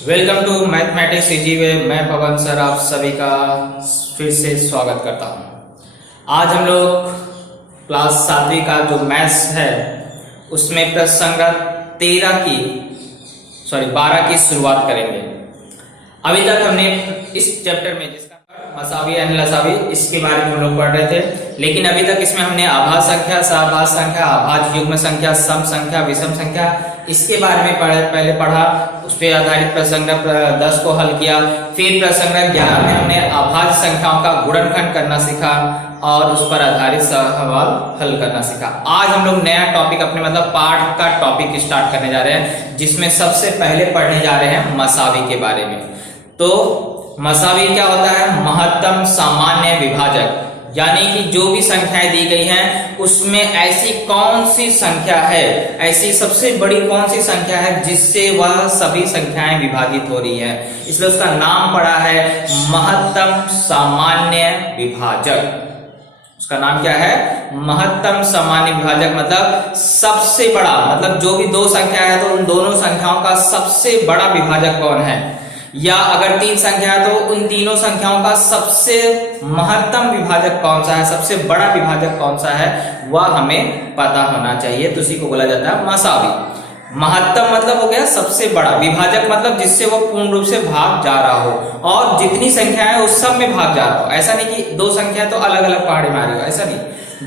Welcome to mathematics easy way. मैं Pawan sir आप सभी का फिर से स्वागत करता हूँ। आज हम लोग क्लास 7वीं का जो मैथ्स है उसमें प्रश्न संख्या 12 की शुरुआत करेंगे। अभी तक हमने इस चैप्टर में जिसका मसावी एंड लसावी इसके बारे में हम लोग पढ़ रहे थे, लेकिन अभी तक इसमें हमने आभाज्य संख्या, सहभाज्य संख्या, अभाज्य युग्म संख्या, सम संख्या, विषम संख्या इसके बारे में पहले पढ़ा। उस पर आधारित प्रश्न 10 को हल किया। फिर प्रश्न 11 में हमने अभाज्य संख्याओं का गुणनखंड करना सीखा और उस पर आधारित सवाल हल करना सीखा। आज हम लोग नया टॉपिक अपने पाठ का टॉपिक स्टार्ट करने जा रहे हैं, जिसमें सबसे पहले पढ़ने जा रहे हैं मसावी के बारे में। तो मसावी क्या होता है? महत्तम सामान्य विभाजक, यानी कि जो भी संख्याएं दी गई हैं उसमें ऐसी कौन सी संख्या है, ऐसी सबसे बड़ी कौन सी संख्या है जिससे वह सभी संख्याएं विभाजित हो रही है, इसलिए उसका नाम पड़ा है महत्तम सामान्य विभाजक। उसका नाम क्या है? महत्तम सामान्य विभाजक। मतलब सबसे बड़ा, मतलब जो भी दो संख्या है तो उन दोनों संख्याओं का सबसे बड़ा विभाजक कौन है, या अगर 3 संख्या है तो उन तीनों संख्याओं का सबसे महत्तम विभाजक कौन सा है, सबसे बड़ा विभाजक कौन सा है, वह हमें पता होना चाहिए। तो उसी को बोला जाता है मसावी। महत्तम मतलब हो गया सबसे बड़ा, विभाजक मतलब जिससे वो पूर्ण रूप से भाग जा रहा हो, और जितनी संख्या है उस सब में भाग जा रहा हो। ऐसा नहीं कि दो संख्या तो अलग अलग पहाड़े में आ रही हो, ऐसा नहीं,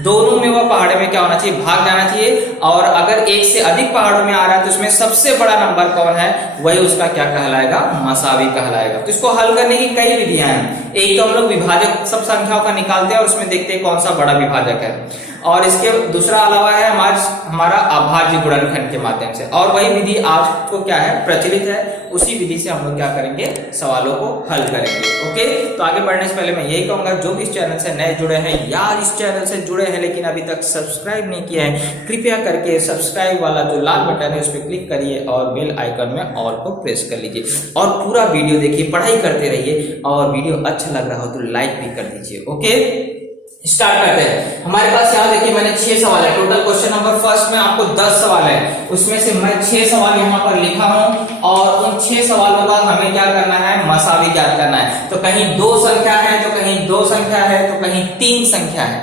दोनों में वह पहाड़े में क्या होना चाहिए? भाग जाना चाहिए। और अगर एक से अधिक पहाड़ों में आ रहा है तो उसमें सबसे बड़ा नंबर कौन है, वही उसका क्या कहलाएगा? मसावी कहलाएगा। तो इसको हल करने की कई विधियां हैं। एक तो हम लोग विभाजक सब संख्याओं का निकालते हैं और उसमें देखते हैं कौन सा बड़ा विभाजक है, और इसके दूसरा अलावा है हमारा अभाज्य गुणनखंड के माध्यम से, और वही विधि आपको क्या है? प्रचलित है। उसी विधि से हम लोग क्या करेंगे? सवालों को हल करेंगे। ओके, तो आगे बढ़ने से पहले मैं यही कहूंगा, जो भी इस चैनल से नए जुड़े हैं या इस चैनल से जुड़े हैं लेकिन अभी तक सब्सक्राइब नहीं किया है, कृपया करके सब्सक्राइब वाला जो लाल बटन है उस पर क्लिक करिए और बेल आइकन में ऑल को प्रेस कर लीजिए, और पूरा वीडियो देखिए, पढ़ाई करते रहिए, और वीडियो अच्छा लग रहा हो तो लाइक भी कर दीजिए। ओके, स्टार्ट करते हैं। हमारे पास यहाँ देखिए मैंने 6 सवाल है टोटल। क्वेश्चन नंबर फर्स्ट में आपको 10 सवाल है, उसमें से मैं 6 सवाल यहाँ पर लिखा हूं, और उन 6 सवालों का हमें क्या करना है? मसावी ज्ञात करना है। तो कहीं 2 संख्या है तो कहीं 2 संख्या है तो कहीं 3 संख्या है,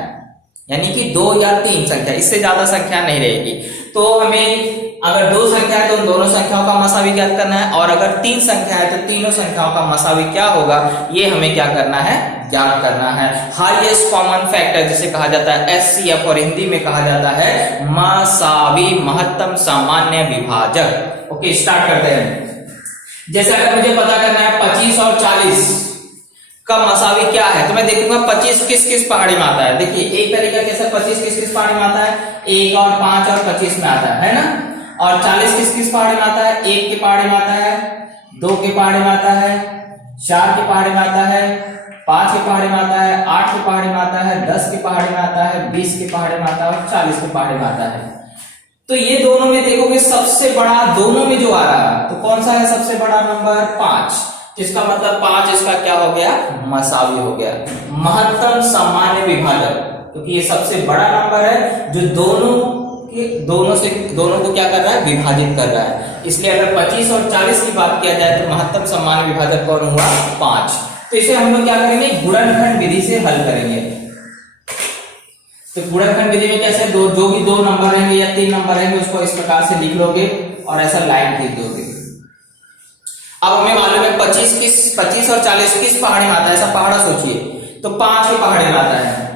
यानी कि 2 या 3 संख्या, इससे ज्यादा संख्या नहीं रहेगी। तो हमें अगर 2 संख्या है तो उन दोनों संख्याओं का मसावी ज्ञात करना है, और अगर 3 संख्या है तो तीनों संख्याओं का मसावी क्या होगा, ये हमें क्या करना है? ज्ञात करना है। हाईएस्ट कॉमन फैक्टर जिसे कहा जाता है एचसीएफ, और हिंदी में कहा जाता है मसावी, महत्तम सामान्य विभाजक। ओके, स्टार्ट करते हैं। जैसे अगर मुझे पता करना है 25 और 40 का मसावी क्या है, तो मैं देखूंगा 25 किस किस पहाड़ी में आता है। देखिए एक तरीका कैसे 25 किस किस पहाड़ी में आता है? 1 और 5 और 25 में आता है ना। और 40 किस किस पहाड़ी में आता है? 1 के पहाड़ी में आता है, 2 के पहाड़ी में आता है, 4 के पहाड़ी में आता है, 5 के पहाड़ी में आता है, 8 के पहाड़ी में आता है, 10 के पहाड़ी में आता है, 20 के पहाड़ी में आता है और 40 के पहाड़ी में आता है। तो ये दोनों में देखोगे सबसे बड़ा दोनों में जो आ रहा है तो कौन सा है सबसे बड़ा नंबर? 5। इसका मतलब 5 इसका क्या हो गया? मसावी हो गया, महत्तम सामान्य विभाजक, क्योंकि ये सबसे बड़ा नंबर है जो दोनों को क्या कर रहा है? विभाजित कर रहा है। इसलिए अगर 25 और 40 की बात किया जाए तो महत्तम सामान्य विभाजक कौन हुआ? 5। तो इसे हम लोग क्या करेंगे? गुणनखंड विधि से हल करेंगे। तो गुणनखंड विधि में कैसे? जो भी 2 नंबर रहेंगे या 3 नंबर रहेंगे उसको इस प्रकार से लिख लोगे और ऐसा लाइन खींच दोगे। अब हमें मालूम है 25 और 40 किस पहाड़ी में आता है, ऐसा पहाड़ा सोचिए, तो 5 के पहाड़ी में आता है।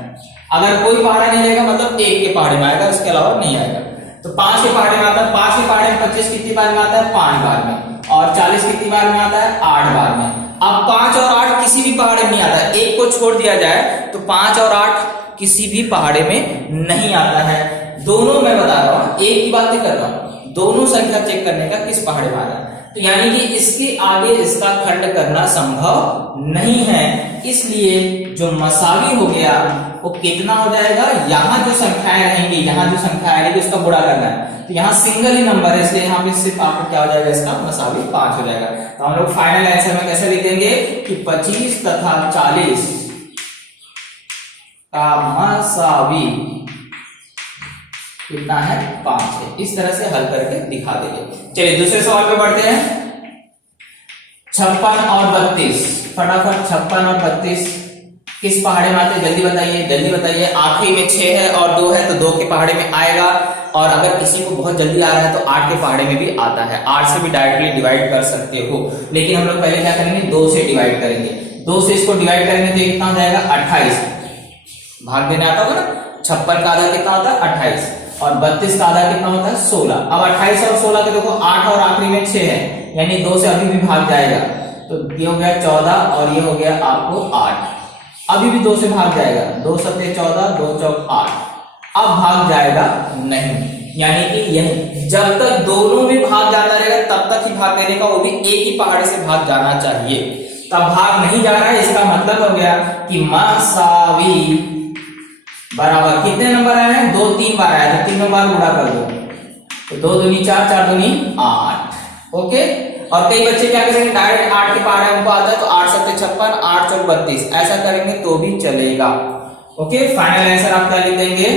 अगर कोई पहाड़ा नहीं रहेगा मतलब 1 के पहाड़ी में आएगा, इसके अलावा नहीं आएगा। तो 5 के पहाड़ी में आता है। 5 के पहाड़ी में 25 कितनी बार में आता है? 5 बार में। और 40 कितनी बार में आता है? 8 बार में। अब 5 और 8 किसी भी पहाड़े में नहीं आता है, एक को छोड़ दिया जाए तो 5 और 8 किसी भी पहाड़े में नहीं आता है। दोनों मैं बता रहा हूं, एक की बात नहीं कर रहा हूं, दोनों संख्या चेक करने का किस पहाड़े में आ रहा है। तो यानी कि इसके आगे इसका खंड करना संभव नहीं है, इसलिए जो मसावी हो गया वो कितना हो जाएगा? यहाँ जो संख्याएं रहेंगी, यहाँ जो संख्या आएगी उसका गुणा करना है, तो यहाँ सिंगल ही नंबर है इसलिए यहाँ पे सिर्फ आपको क्या हो जाएगा? इसका मसावी 5 हो जाएगा। तो हम लोग फाइनल आंसर में कैसे लिखेंगे कि 25 तथा 40 का मसावी कितना है? 5 है। इस तरह से हल करके दिखा देंगे। चलिए दूसरे सवाल पे बढ़ते हैं। 56 और 32, फटाफट 56 और 32 किस पहाड़े में आते, जल्दी बताइए जल्दी बताइए। आखिरी में 6 है और 2 है तो 2 के पहाड़े में आएगा, और अगर किसी को बहुत जल्दी आ रहा है तो 8 के पहाड़े में भी आता है। 8 से भी डायरेक्टली डिवाइड कर सकते हो, लेकिन हम लोग पहले क्या करेंगे, 2 से डिवाइड करेंगे। 2 से इसको डिवाइड करेंगे तो कितना हो जाएगा 28, भाग देने आता होगा ना। 56 का आधा कितना होता है 28, और 32 का आधा कितना होता है 16। अब 28 और 16 के देखो 8 और आखिरी में 6 है, यानी 2 से अभी भी भाग जाएगा, तो ये हो गया 14 और ये हो गया आपको 8। अभी भी 2 से भाग जाएगा, 2 सत्ते 14, 2 चौक 8। अब भाग जाएगा नहीं, यानी कि यही जब तक दोनों में भाग जाता रहेगा तब तक ही भाग देने का, वो भी एक ही पहाड़े से भाग जाना चाहिए। तब भाग नहीं जा रहा है, इसका मतलब हो गया कि मसावी बराबर कितने नंबर आए हैं, 2 3 बार आया तो 3 बार गुणा कर दो, तो 2 दूनी 4, 4 दूनी 8। ओके, और कई बच्चे क्या करेंगे, डायरेक्ट 8 के पहाड़े उनको आता है तो 8 सत्ते 56, 8 चौक 32, ऐसा करेंगे तो भी चलेगा। ओके, फाइनल आंसर आप क्या लिख देंगे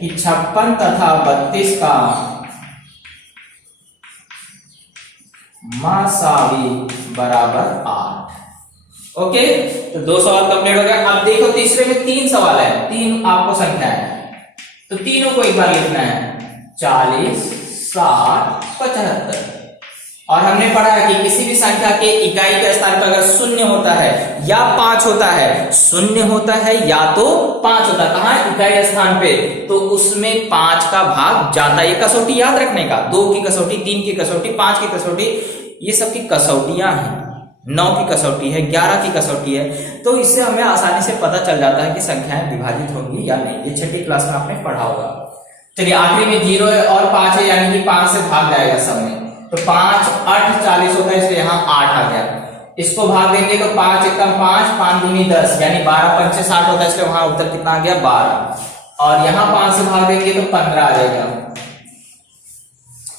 कि 56 तथा 32 का मसावी बराबर 8। ओके, तो 2 सवाल कंप्लीट हो गया। अब देखो तीसरे में 3 सवाल है, 3 आपको संख्या है, तो तीनों को एक बार लिखना है, 40 60 75। और हमने पढ़ा है कि किसी भी संख्या के इकाई के स्थान पर अगर शून्य होता है या 5 होता है, शून्य होता है या तो 5 होता है, कहां इकाई स्थान पे, तो उसमें 5 का भाग जाता है। ये कसौटी याद रखने का, 2 की कसौटी, 3 की कसौटी, 5 की कसौटी, ये सब की कसौटियां हैं। 9 की कसौटी है, 11 की कसौटी है, तो इससे हमें आसानी से पता चल जाता है कि संख्याएं विभाजित होंगी या नहीं। ये 6ठी क्लास में आपने पढ़ा होगा। चलिए, आखिरी में 0 है और 5 है, यानी कि 5 से भाग जाएगा सब में, तो 5 8 40 होता है, इसलिए यहाँ 8 आ गया। इसको भाग देंगे तो 5 एकम 5, 5 दूनी 10, यानी 12 पंचे 60 होता है, इसलिए वहां उत्तर कितना आ गया 12। और यहाँ 5 से भाग देंगे तो 15 आ जाएगा,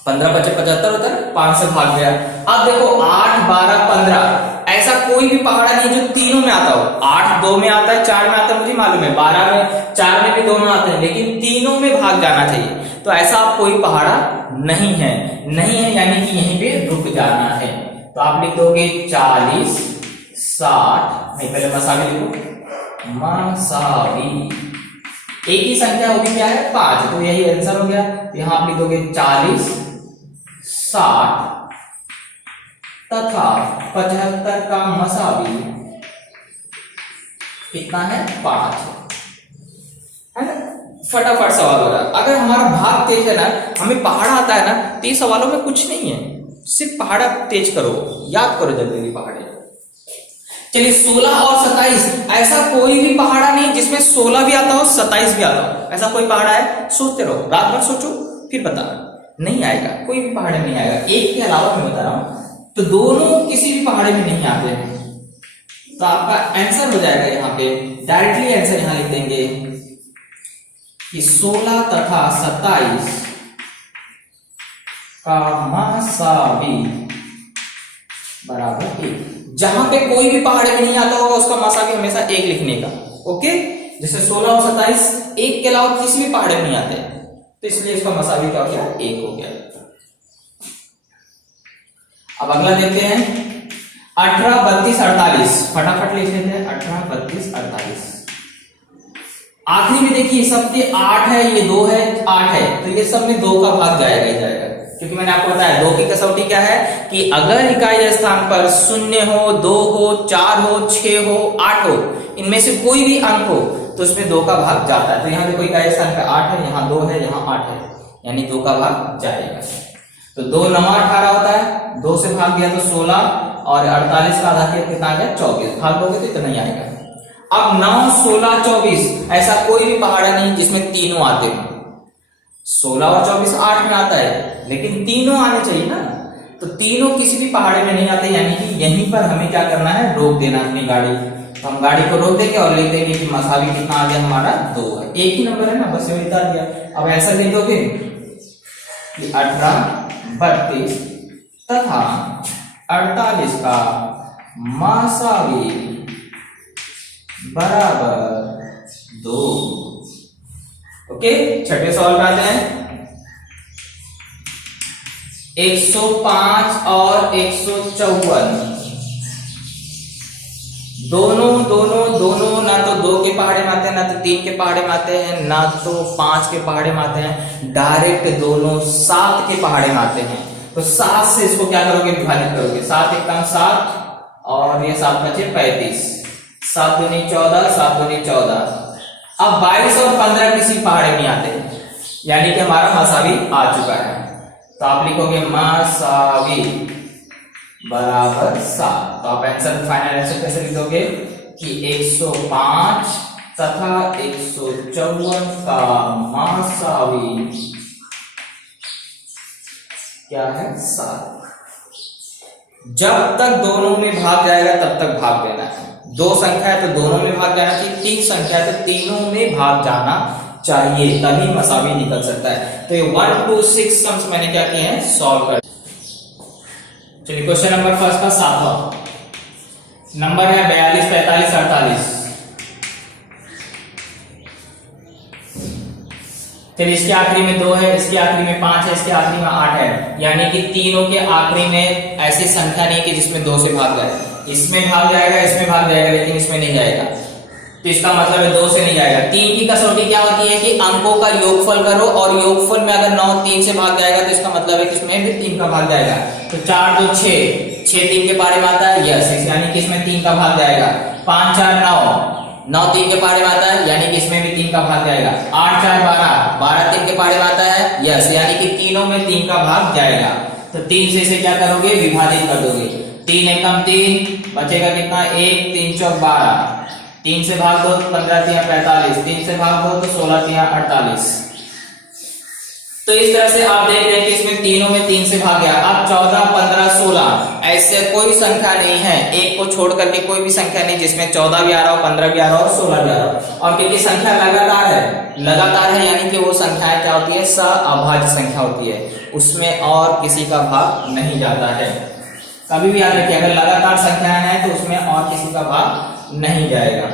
15 पचे 75 होता है, 5 से भाग गया। अब देखो 8 12 15, ऐसा कोई भी पहाड़ा नहीं जो तीनों में आता हो। 8 2 में आता है, 4 में आता है, मुझे मालूम है, 12 में 4 में भी 2 में आते हैं, लेकिन तीनों में भाग जाना चाहिए। तो ऐसा कोई पहाड़ा नहीं है, नहीं है यानी कि यहीं पे रुक जाना है। तो आप लिख दोगे 40 60, नहीं पहले मसावी लिखो, मसावी, एक ही संख्या होगी क्या है 5, तो यही आंसर हो गया। तो यहां आप लिख दोगे 40 60 तथा 75 का मसावी कितना है 5, है ना। फटाफट सवाल हो रहा है। अगर हमारा भाग तेज है ना, हमें पहाड़ा आता है ना, तो ये सवालों में कुछ नहीं है, सिर्फ पहाड़ा तेज करो, याद करो जल्दी पहाड़े। चलिए 16 और 27, ऐसा कोई भी पहाड़ा नहीं जिसमें 16 भी आता हो 27 भी आता हो, ऐसा कोई पहाड़ा है? सोचते रहो, रात भर सोचो फिर बता, नहीं आएगा, कोई भी पहाड़े में नहीं आएगा। एक के अलावा मैं बता रहा हूं, तो दोनों किसी भी पहाड़े में नहीं आते हैं। तो आपका आंसर हो जाएगा यहाँ पे, डायरेक्टली आंसर यहाँ लिख देंगे कि 16 तथा 27 का मसावी बराबर 1। जहां पे कोई भी पहाड़ में नहीं आता होगा उसका मसावी हमेशा 1 लिखने का। ओके, जैसे 16 और 27 1 के अलावा किसी भी पहाड़ में नहीं आते, तो इसलिए इसका मसावी क्या हो गया 1 हो गया। अब अगला देखते हैं 18 32 48, फटाफट लिख लेते हैं 18 32 48। आखिरी में देखिए सबके 8 है, ये 2 है 8 है, तो ये सब में 2 का भाग जाएगा ही जाएगा, क्योंकि मैंने आपको बताया 2 की कसौटी क्या है कि अगर इकाई स्थान पर 0 हो 2 हो 4 हो 6 हो 8 हो, इनमें से कोई भी अंक हो तो उसमें 2 का भाग जाता है। तो यहाँ देखो इकाई स्थान पर 8 है, यहाँ 2 है, यहाँ 8 है, यानी 2 का भाग जाएगा। तो 2 9 18 होता है, 2 से भाग दिया तो 16, और 48 का आधा कितना आ गया 24, भाग दोगे तो इतना ही आएगा। अब 9 16 24, ऐसा कोई भी पहाड़ा नहीं जिसमें तीनों आते हो। 16 और 24 8 में आता है, लेकिन तीनों आने चाहिए ना, तो तीनों किसी भी पहाड़े में नहीं आते, यानी कि यहीं पर हमें क्या करना है, रोक देना अपनी गाड़ी। तो हम गाड़ी को रोक देंगे और लिख देंगे कि मसावी कितना आ गया हमारा 2 है, एक ही नंबर है ना, बस ये बता दिया। अब ऐसा लिख दोगे कि 18 32 तथा 48 का मसावी बराबर 2। ओके, छठे सवाल पे आते हैं। 105 और 154, दोनों दोनों दोनों ना तो 2 के पहाड़े में आते हैं, ना तो 3 के पहाड़े में आते हैं, ना तो 5 के पहाड़े में आते हैं, डायरेक्ट दोनों 7 के पहाड़े में आते हैं। तो 7 से इसको क्या करोगे, विभाजित करोगे। 7 एकम 7 और ये 7 बचे 35, 7 दूनी 14, 7 दूनी 14। अब 22 और 15 किसी पहाड़े में आते हैं, यानी कि हमारा मसावी आ चुका है। तो आप लिखोगे मसावी बराबर 7। तो आप आंसर, फाइनल आंसर कैसे लिखोगे कि 105 तथा 154 का मसावी क्या है, 7। जब तक दोनों में भाग जाएगा तब तक भाग देना है। 2 संख्या है तो दोनों में भाग जाना चाहिए, 3 संख्या है तो तीनों में भाग जाना चाहिए, तभी मसावी निकल सकता है। तो ये 1 2 6 सम्स मैंने क्या किए हैं, सॉल्व कर। चलिए क्वेश्चन नंबर फर्स्ट का 7वां नंबर है 42 45 48। फिर इसके आखिरी में 2 है, इसके आखिरी में 5 है, इसके आखिरी में 8 है, यानी कि तीनों के आखिरी में ऐसी संख्या नहीं कि जिसमें 2 से भाग जाए। इसमें भाग जाएगा, इसमें भाग जाएगा, लेकिन इसमें नहीं जाएगा। तो इसका मतलब है 2 से नहीं जाएगा। 3 की कसौटी क्या होती है कि अंकों का योगफल करो, और योगफल में अगर 9 3 से भाग जाएगा तो इसका मतलब है कि इसमें भी 3 का भाग जाएगा। तो 4 2 6, 6 3 के पहाड़े में आता है, यस, यानी कि इसमें 3 का भाग जाएगा। 5 4 9, 9 3 के पहाड़े में आता है, यानी कि इसमें भी 3 का भाग जाएगा। 8 4 12, 12 3 के पहाड़े में आता है, यस, यानी कि तीनों में 3 का भाग जाएगा। तो 3 से इसे क्या करोगे, विभाजित कर दोगे। 3 एकम 3, बचेगा कितना, 1 3 चौक 12, 3 से भाग दो तो 15 3 45, 3 से भाग दो तो 16 3 48। तो इस तरह से आप देख रहे हैं कि इसमें तीनों में 3 से भाग गया। अब 14 15 16 ऐसे कोई संख्या नहीं है, एक को छोड़ करके कोई भी संख्या नहीं जिसमें 14 भी आ रहा हो, 15 भी आ रहा हो, 16 भी आ रहा हो। और क्योंकि संख्या लगातार है, यानी कि वो संख्या क्या होती है, सअभाज्य संख्या होती है, उसमें और किसी का भाग नहीं जाता है। कभी भी याद रखिए, अगर लगातार संख्याएं हैं तो उसमें और किसी का भाग नहीं जाएगा।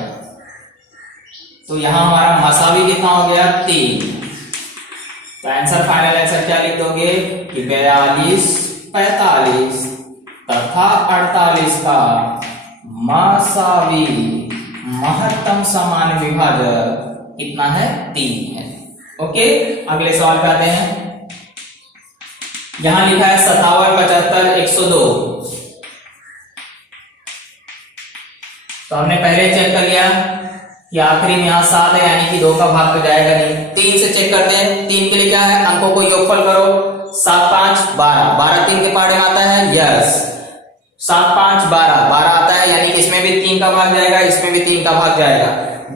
तो यहां हमारा मसावी कितना हो गया, 3। तो आंसर, फाइनल आंसर क्या लिख दोगे कि 42 45 तथा 48 का मसावी महत्तम समान विभाजक कितना है, 3 है। ओके, अगले सवाल पे आते हैं। यहां लिखा है 57 75 102। तो हमने पहले चेक कर लिया कि आखिरी में यहाँ 7 है, यानी कि 2 का भाग तो जाएगा नहीं। 3 से चेक करते हैं। 3 के लिए क्या है, अंकों को योगफल करो। 7 5 12, 12 3 के पहाड़े में आता है, यस, 7 5 12, 12 आता है, यानी कि इसमें भी 3 का भाग जाएगा, इसमें भी 3 का भाग जाएगा।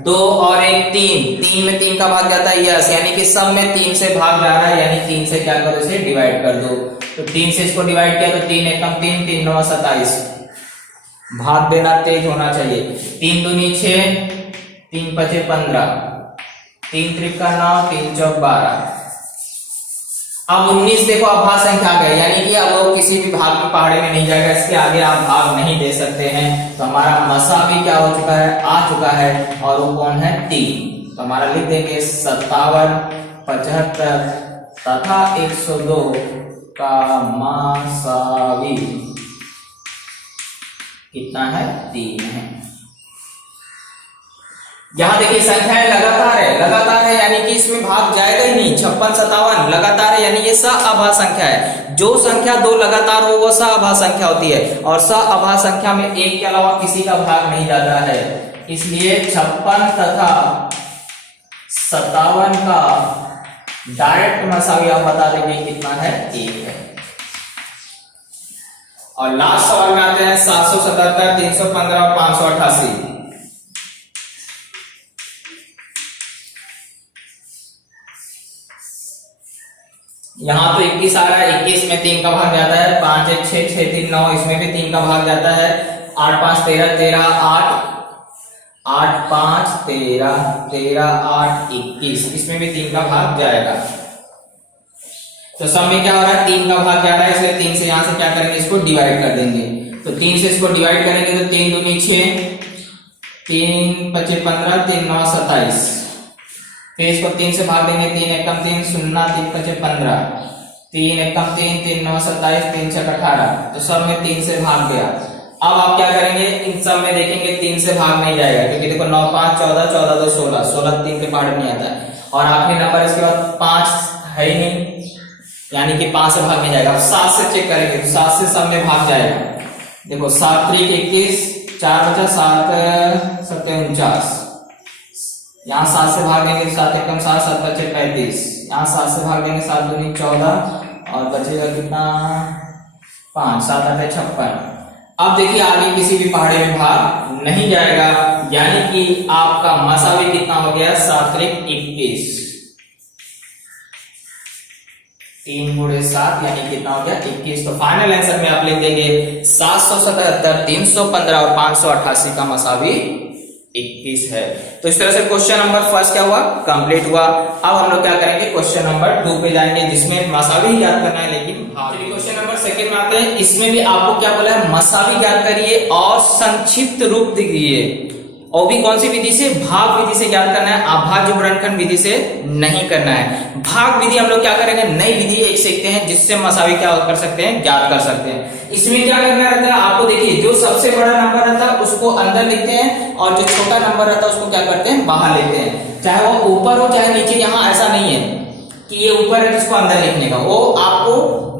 2 और 1 3, 3 में 3 का भाग जाता है, यस, यानी कि सब में 3 से भाग जा रहा है, यानी 3 से क्या करो, इसे डिवाइड कर दो। तो 3 से इसको डिवाइड किया तो 3 एकम 3, 3 9 27। भाग देना तेज होना चाहिए। 3 दूनी 6, 3 5 15, 3 त्रिका 9, 3 चौक 12। अब 19 देखो, अभाज्य संख्या आ गई, यानी कि अब वो किसी भी भाग के पहाड़े में नहीं जाएगा, इसके आगे आप भाग नहीं दे सकते हैं। तो हमारा मसावी क्या हो चुका है, आ चुका है, और वो कौन है, 3। तो हमारा लिख देंगे 57 75 तथा 102 का मसावी कितना है, 3 है। यहां देखिए संख्याएं लगातार है, यानी कि इसमें भाग जाएगा ही नहीं। 56 57 लगातार है, यानी ये सअभाज्य संख्या है। जो संख्या 2 लगातार हो वो सअभाज्य संख्या होती है, और सअभाज्य संख्या में 1 के अलावा किसी का भाग नहीं जाता है। इसलिए 56 तथा 57 का डायरेक्ट मसावी आप बता देंगे कितना है, 1 है। और लास्ट सवाल में आते हैं 777 315 और 588। यहां तो 21 आ रहा है, 21 में 3 का भाग जाता है, 5 1 6 6 3 9, इसमें भी 3 का भाग जाता है। 8 5 13 13 8 8 5 13 13 8 21, इसमें भी 3 का भाग जाएगा। तो सब में क्या हो रहा है, 3 का भाग जा रहा है, इसलिए 3 से यहां से क्या करेंगे, इसको डिवाइड कर देंगे। तो 3 से इसको डिवाइड करेंगे तो 3 दूनी 6, 3 5 15, 3 9 27। फिर इसको 3 से भाग देंगे, 3 एकम 3 0, 3 5 15, 3 एकम 3 3 9 27, 3 6 18। तो सब में 3 से भाग गया। अब आप क्या करेंगे, इन सब में देखेंगे 3 से भाग नहीं जाएगा, क्योंकि देखो 9 5 14, 14 2 16, 16 3 के पहाड़ नहीं आता है, और आखिरी नंबर इसके बाद 5 है ही नहीं, यानी कि 5 से भाग नहीं जाएगा। अब 7 से चेक करेंगे तो 7 से सब में भाग जाएगा। देखो 7 3 21, 4 बचा, 7 7 49, यहाँ 7 से भाग देंगे 7 एकम 7, 7 बचे 35, यहाँ 7 से भाग देंगे 7 दूनी 14, और बचेगा कितना 5, 7 8 56। अब देखिए आगे किसी भी पहाड़ी में भाग नहीं जाएगा, यानी कि आपका मसावी कितना हो गया 7 3 21, 3 गुणे 7 यानी कितना हो गया 21। तो फाइनल आंसर में आप लिख देंगे 777, 315 और 588 का मसावी 21 है। तो इस तरह से क्वेश्चन नंबर फर्स्ट क्या हुआ, कंप्लीट हुआ। अब हम लोग क्या करेंगे, क्वेश्चन नंबर 2 पे जाएंगे, जिसमें मसावी ज्ञात करना है, लेकिन क्वेश्चन नंबर सेकंड में आते हैं। इसमें भी आपको क्या बोला है, मसावी ज्ञात करिए और संक्षिप्त रूप दीजिए, और भी कौन सी विधि से, भाग विधि से ज्ञात करना है, अभाज्य गुणनखंड विधि से नहीं करना है। भाग विधि हम लोग क्या करेंगे, नई विधि एक सीखते हैं जिससे मसावी क्या कर सकते हैं, ज्ञात कर सकते हैं। इसमें क्या करना रहता है आपको, देखिए जो सबसे बड़ा नंबर रहता है उसको अंदर लिखते हैं, और जो छोटा नंबर रहता है उसको क्या करते हैं, बाहर लेते हैं, चाहे वो ऊपर हो चाहे नीचे। यहाँ ऐसा नहीं है कि ये ऊपर है जिसको अंदर लिखने का, वो आपको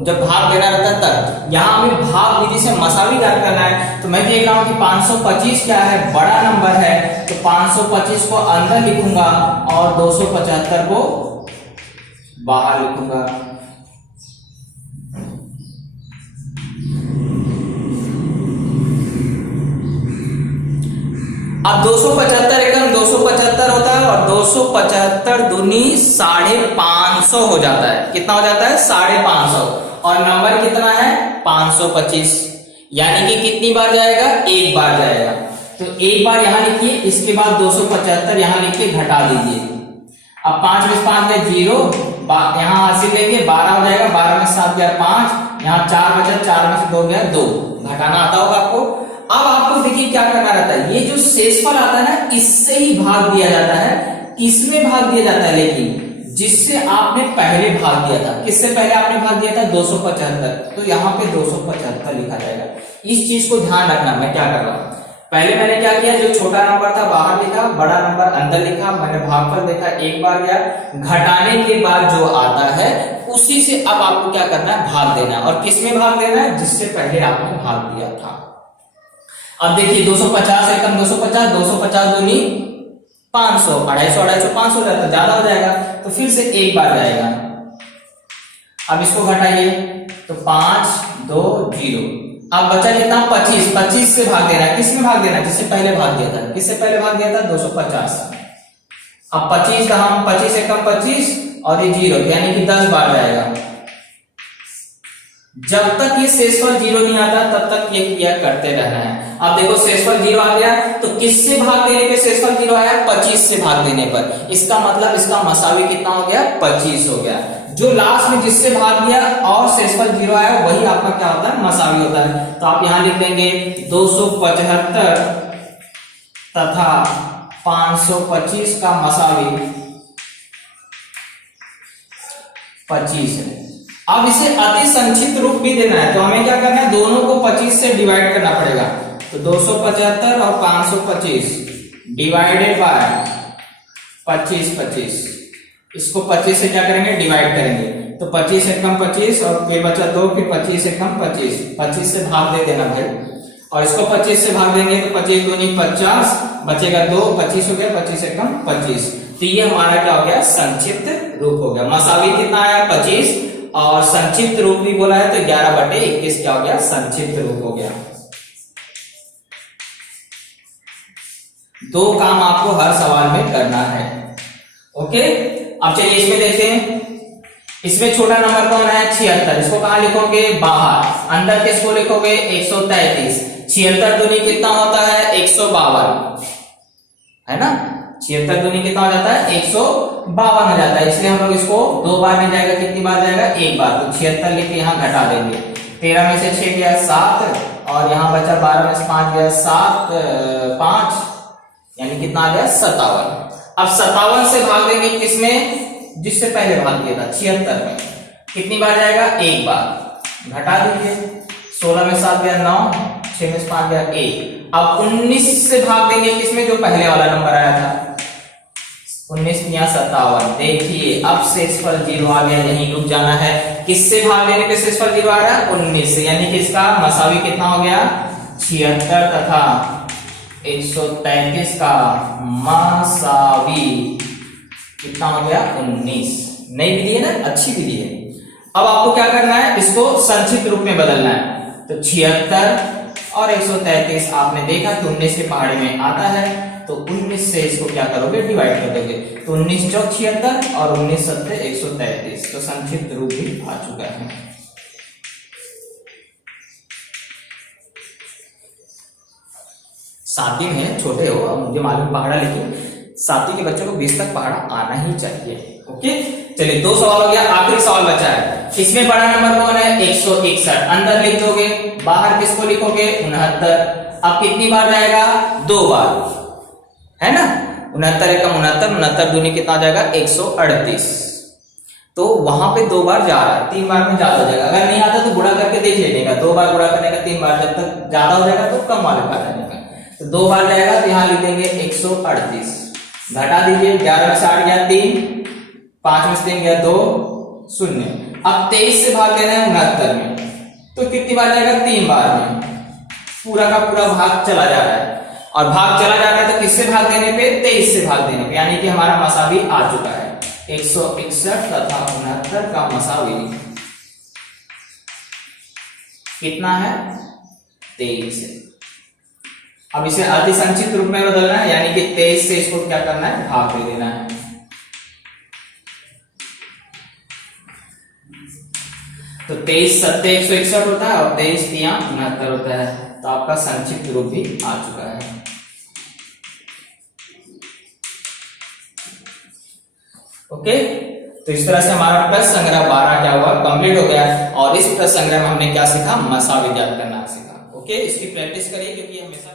जब भाग देना रहता है तब। यहाँ हमें भाग विधि से मसावी ज्ञात करना है, तो मैं देख रहा हूं कि 525 क्या है, बड़ा नंबर है, तो 525 को अंदर लिखूंगा और 275 को बाहर लिखूंगा। अब 275 एकदम 275 होता है, और 275 दूनी 550 हो जाता है। कितना हो जाता है, 550, और नंबर कितना है 525, यानी कि कितनी बार जाएगा, एक बार जाएगा। तो एक बार यहां लिखिए, इसके बाद 275 यहां लिख के घटा दीजिए। अब 5 में 5 में 0, यहां हासिल लेंगे 12 हो जाएगा, 12 में 7 गया 5, यहाँ 4 बचा, 4 में से 2 गया 2, घटाना आता होगा आपको। अब आपको देखिए क्या करना रहता है, ये जो शेषफल आता है ना, इससे ही भाग दिया जाता है। किसमें भाग दिया जाता है, लेकिन जिससे आपने पहले भाग दिया था। किससे पहले आपने भाग दिया था, 275, तो यहाँ पे 275 लिखा जाएगा। इस चीज को ध्यान रखना। मैं क्या कर रहा हूं, पहले मैंने क्या किया, जो छोटा नंबर था बाहर लिखा, बड़ा नंबर अंदर लिखा, मैंने भागफल देखा, एक बार गया, घटाने के बाद जो आता है उसी से अब आपको क्या करना है, भाग देना है। और किसमें भाग देना है, जिससे पहले आपने भाग दिया था। अब देखिए 250 एकम 250, 250 दूनी 500, 250 250 500 जाता है, ज्यादा हो जाएगा, तो फिर से एक बार जाएगा। अब इसको घटाइए तो 5 2 0, अब बचा कितना 25, 25 से भाग देना है। किसमें भाग देना है, जिससे पहले भाग दिया था। किससे पहले भाग दिया था, 250। अब 25 का हम 25 एकम 25 और ये 0, यानी कि 10 बार जाएगा। जब तक ये शेषफल 0 नहीं आता तब तक ये क्रिया करते रहना है। अब देखो शेषफल 0 आ गया, तो किससे भाग देने पे शेषफल 0 आया, 25 से भाग देने पर। इसका मतलब इसका मसावी कितना हो गया, 25 हो गया। जो लास्ट में जिससे भाग दिया और शेषफल 0 आया, वही आपका क्या होता है, मसावी होता है। तो आप यहां लिख देंगे 275 तथा 525 का मसावी 25 है। अब इसे अति संक्षिप्त रूप भी देना है, तो हमें क्या करना है, दोनों को 25 से डिवाइड करना पड़ेगा। तो 275 और 525 डिवाइडेड बाय 25, इसको 25 से क्या करेंगे, डिवाइड करेंगे। तो 25 एकम 25 और फिर बचा 2, फिर 25 एकम 25, 25 से भाग दे देना भाई, और इसको 25 से भाग देंगे तो 25 दूनी 50, बचेगा 2, 25 हो गया, 25 एकम 25। तो ये हमारा क्या हो गया, संक्षिप्त रूप हो गया। मसावी कितना आया 25, और संक्षिप्त रूप भी बोला है तो 11/21 क्या हो गया, संक्षिप्त रूप हो गया। दो काम आपको हर सवाल में करना है। ओके, अब चलिए इसमें देखते हैं। इसमें छोटा नंबर कौन है, 76, इसको कहां लिखोगे, बाहर। अंदर किसको लिखोगे, 133। 76 दूनी कितना होता है, 152, है ना। 76 दूनी कितना हो जाता है, 152 हो जाता है। इसलिए हम लोग इसको 2 बार में जाएगा, कितनी बार जाएगा, एक बार। तो 76 लिख के यहाँ घटा देंगे। 13 में से 6 गया 7, और यहाँ बचा 12 में से 5 गया 7 5, यानी कितना आ गया 57। अब 57 से भाग देंगे किसमें, जिससे पहले भाग दिया था 76 में। कितनी बार जाएगा, एक बार। घटा दीजिए, 16 में 7 गया 9, 6 में से 5 गया 1। अब 19 से भाग देंगे किसमें, जो पहले वाला नंबर आया था 19 या 57। देखिए अब शेषफल 0 आ गया, यहीं रुक जाना है। किससे भाग देने पे शेषफल 0 आ रहा है, 19 से, यानी कि इसका मसावी कितना हो गया 76 तथा 133 का मसावी कितना हो गया 19। नई विधि है ना, अच्छी विधि है। अब आपको क्या करना है, इसको संक्षिप्त रूप में बदलना है। तो 76 और 133 आपने देखा कि 19 के पहाड़ी में आता है, तो 19 से इसको क्या करोगे, डिवाइड कर दोगे। तो 19 चौक 76 और 19 सत्ते 133। तो संक्षिप्त रूप भी आ चुका है। सातवीं में छोटे हो, अब मुझे मालूम पहाड़ा, लेकिन सातवीं के बच्चों को 20 तक पहाड़ा आना ही चाहिए। ओके, चलिए 2 सवाल हो गया, आखिरी सवाल बचा है। इसमें बड़ा नंबर कौन है 161। अंदर लिख दोगे, बाहर किसको लिखोगे 69। अब कितनी बार जाएगा, 2 बार, है ना। 69 एकम 69, 69 दूनी कितना आ जाएगा 138। तो वहां पे 2 बार जा रहा है, 3 बार में ज्यादा हो जाएगा। अगर नहीं आता तो गुणा करके देख लेने का, 2 बार गुणा करने का, 3 बार, जब तक ज्यादा हो जाएगा तो कम वाले का रहने का। तो 2 बार जाएगा, तो यहां लिख देंगे 138। घटा दीजिए, 11 में से 8 गया 3, 5 में से 3 गया 2, 0। अब 23 से भाग देना है 69 में, तो कितनी बार जाएगा 3 बार में। पूरा का पूरा भाग चला जा रहा है, और भाग चला जा रहा है तो किससे भाग देने पे, 23 से भाग देने पे, यानी कि हमारा मसावी आ चुका है 161 तथा 69 का मसावी कितना है 23 है। अब इसे अति संक्षिप्त रूप में बदलना है, यानी कि 23 से इसको क्या करना है, भाग दे देना है। तो 23 सत्ते 161 होता है और 23 तिया 69 होता है। तो आपका संक्षिप्त रूप भी आ चुका है। ओके, तो इस तरह से हमारा प्रश्न संग्रह 12 क्या हुआ, कंप्लीट हो गया। और इस प्रश्न संग्रह में हमने क्या सीखा, मसावी ज्ञात करना सीखा। ओके, इसकी प्रैक्टिस करिए क्योंकि हमेशा